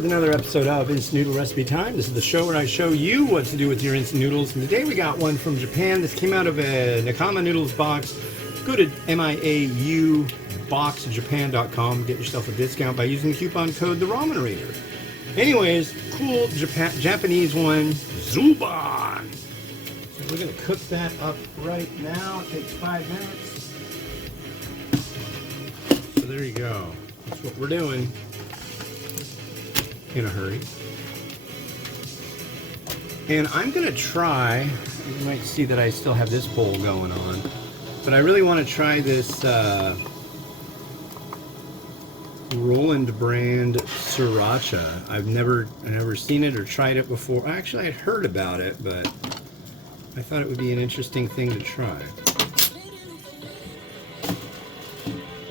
with another episode of Instant Noodle Recipe Time. This is the show where I show you what to do with your instant noodles. And today we got one from Japan. This came out of a Nakama Noodles box. Go to miauboxjapan.com. Get yourself a discount by using the coupon code TheRamenRater. Anyways, cool Japanese one, Zubaan. So we're going to cook that up right now. It takes 5 minutes. So there you go. That's what we're doing. In a hurry. And I'm going to try, you might see that I still have this bowl going on, but I really want to try this Roland brand sriracha. I've never seen it or tried it before. Actually, I'd heard about it, but I thought it would be an interesting thing to try.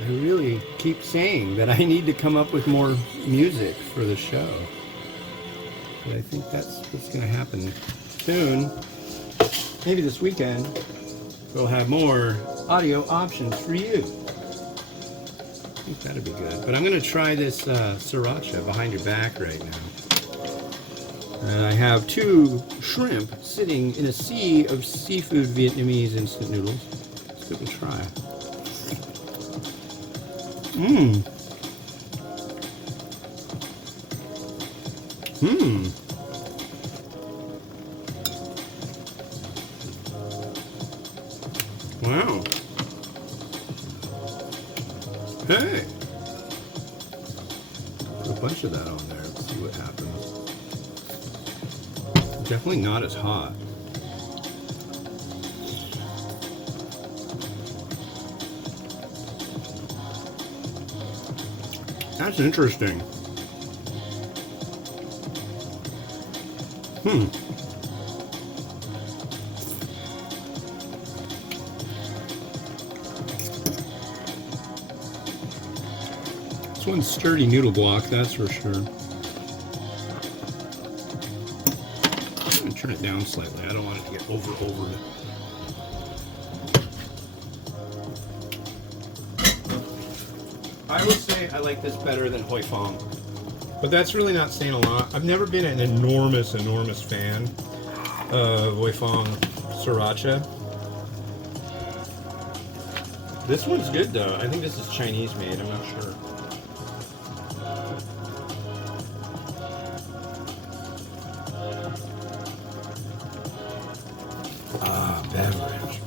I really keep saying that I need to come up with more music for the show. But I think that's what's going to happen soon. Maybe this weekend we'll have more audio options for you. I think that'd be good. But I'm going to try this sriracha behind your back right now. And I have 2 shrimp sitting in a sea of seafood Vietnamese instant noodles. Let's give it a try. Mmm. Mmm. Wow. Hey. Put a bunch of that on there. Let's see what happens. Definitely not as hot. That's interesting. This one's sturdy noodle block, that's for sure. I'm going to turn it down slightly. I don't want it to get overed. I would say I like this better than Hoi Fong, but that's really not saying a lot. I've never been an enormous fan of Hoi Fong sriracha. This one's good though. I think this is Chinese made, I'm not sure. Beverage.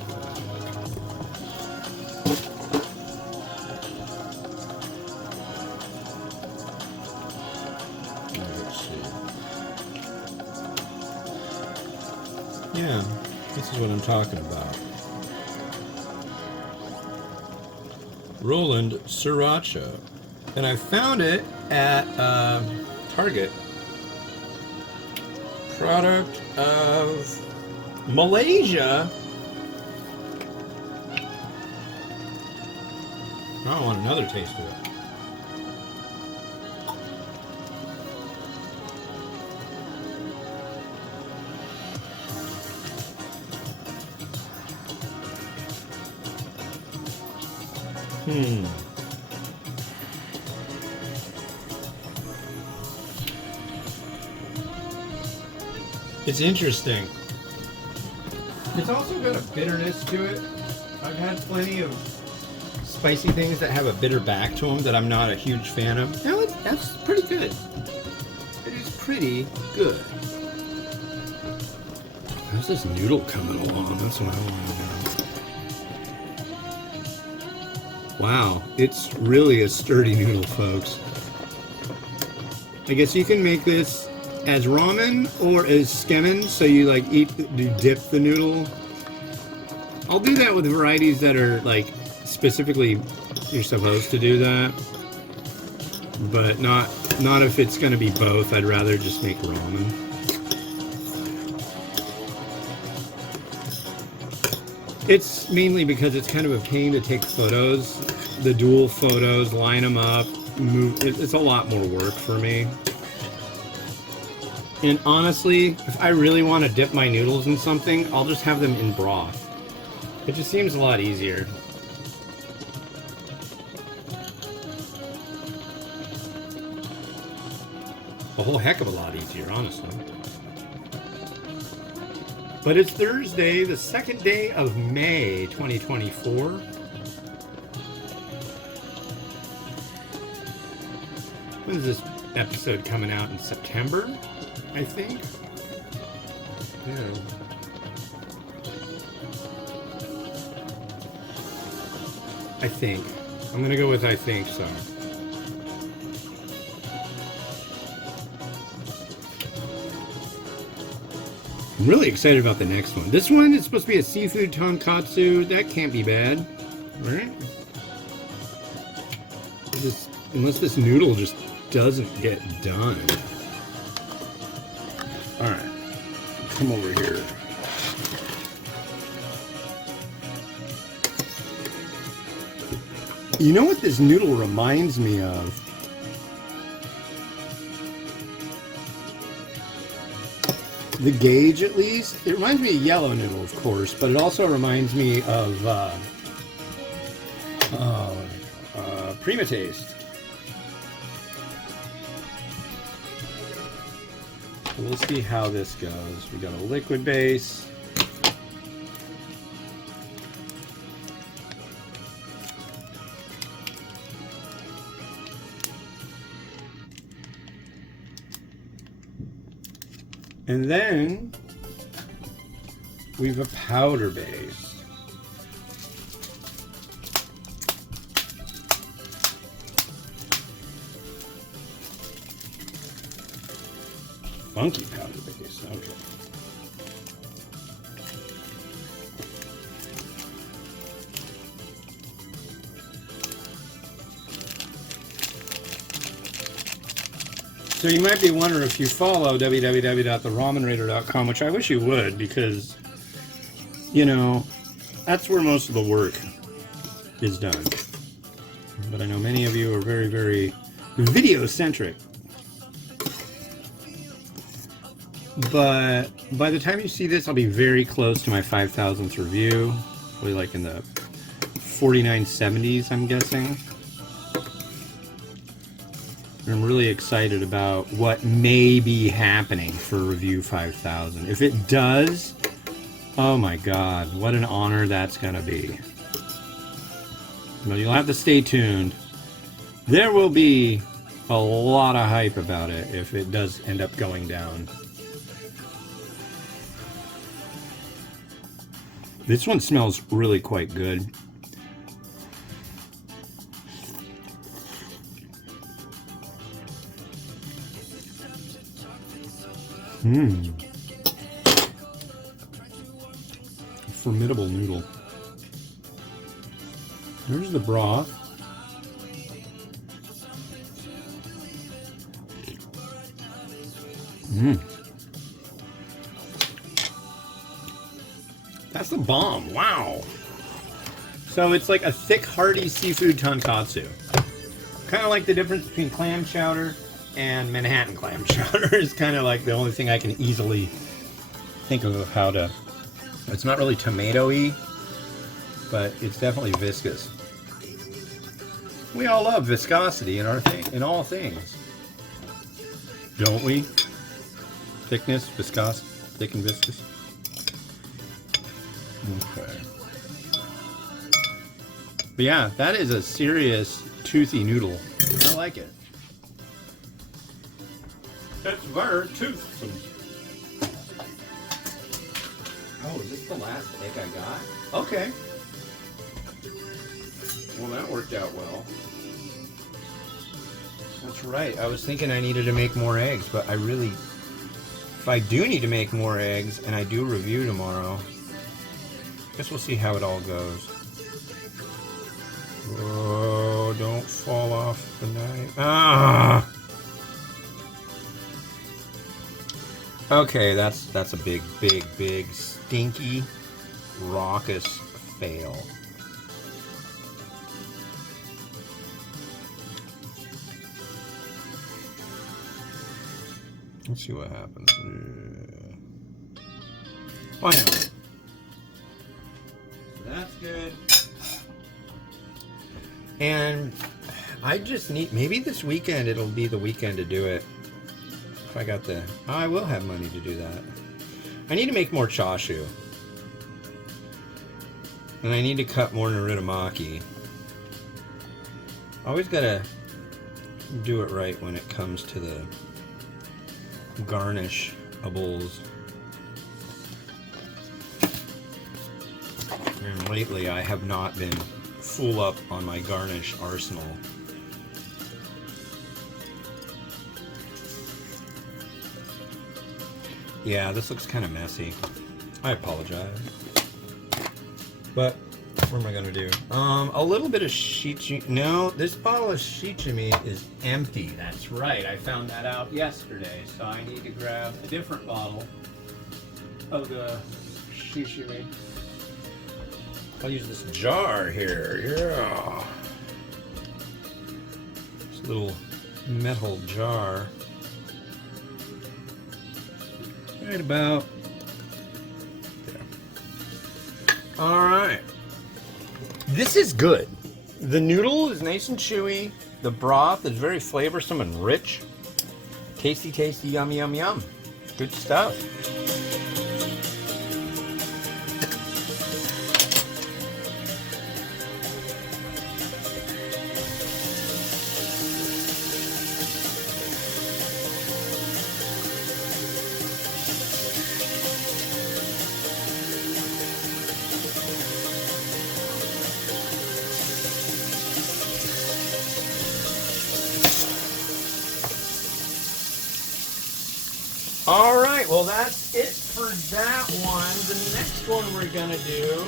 Yeah, this is what I'm talking about. Roland sriracha. And I found it at Target. Product of Malaysia. I want another taste of it. It's interesting. It's also got a bitterness to it. I've had plenty of spicy things that have a bitter back to them that I'm not a huge fan of. No, that's pretty good. It is pretty good. How's this noodle coming along? That's what I want to know. Wow, it's really a sturdy noodle, folks. I guess you can make this as ramen or as skemmen, so you like dip the noodle. I'll do that with varieties that are like specifically you're supposed to do that, but not if it's going to be both. I'd rather just make ramen. It's mainly because it's kind of a pain to take photos, the dual photos, line them up, move. It's a lot more work for me. And honestly, if I really want to dip my noodles in something, I'll just have them in broth. It just seems a lot easier. a whole heck of a lot easier, honestly. But it's Thursday, the 2nd day of May, 2024. When is this episode coming out? In September, I think? Yeah. I think. I'm going to go with I think so. I'm really excited about the next one. This one is supposed to be a seafood tonkotsu. That can't be bad, right? Unless this noodle just doesn't get done. Alright. Come over here. You know what this noodle reminds me of? The gauge, at least. It reminds me of yellow noodle, of course, but it also reminds me of Prima Taste. We'll see how this goes. We got a liquid base. And then we have a powder base. Funky powder base, okay. So you might be wondering if you follow www.theramenraider.com, which I wish you would, because, you know, that's where most of the work is done. But I know many of you are very, very video-centric. But by the time you see this, I'll be very close to my 5,000th review. Probably like in the 4970s, I'm guessing. I'm really excited about what may be happening for Review 5000. If it does, oh my god, what an honor that's going to be. But you'll have to stay tuned. There will be a lot of hype about it if it does end up going down. This one smells really quite good. Formidable noodle. There's the broth. That's the bomb. Wow. So it's like a thick, hearty seafood tonkotsu. Kind of like the difference between clam chowder and Manhattan clam chowder is kind of like the only thing I can easily think of how to... It's not really tomato-y, but it's definitely viscous. We all love viscosity in in all things, don't we? Thickness, viscosity, thick and viscous. Okay. But yeah, that is a serious toothy noodle. I like it. It's very toothsome. Oh, is this the last egg I got? Okay. Well, that worked out well. That's right. I was thinking I needed to make more eggs, but I really... If I do need to make more eggs, and I do review tomorrow, I guess we'll see how it all goes. Oh, don't fall off the knife. Ah! Okay, that's a big, stinky, raucous fail. Let's see what happens. Why not? So that's good. And I just need, maybe this weekend it'll be the weekend to do it. If I got the... Oh, I will have money to do that. I need to make more chashu. And I need to cut more naritamaki. Always gotta do it right when it comes to the garnishables. And lately I have not been full up on my garnish arsenal. Yeah, this looks kind of messy. I apologize. But what am I gonna do? A little bit of shichimi. No, this bottle of shichimi is empty. That's right. I found that out yesterday. So I need to grab a different bottle of the shichimi. I'll use this jar here. Yeah. This little metal jar. Right about there. All right. This is good. The noodle is nice and chewy. The broth is very flavorsome and rich. Tasty, tasty, yum, yum, yum. Good stuff. All right, well that's it for that one. The next one we're gonna do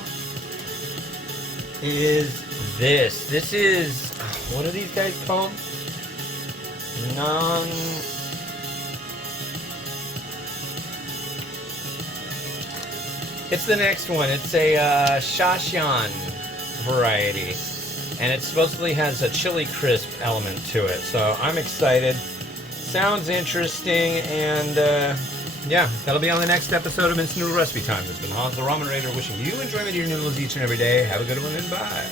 is this. This is, what are these guys called? It's the next one. It's a Shashan variety, and it supposedly has a chili crisp element to it. So I'm excited. Sounds interesting, and yeah, that'll be on the next episode of Instant Noodle Recipe Time. This has been Hans the Ramen Raider wishing you enjoyment of your noodles each and every day. Have a good one and bye.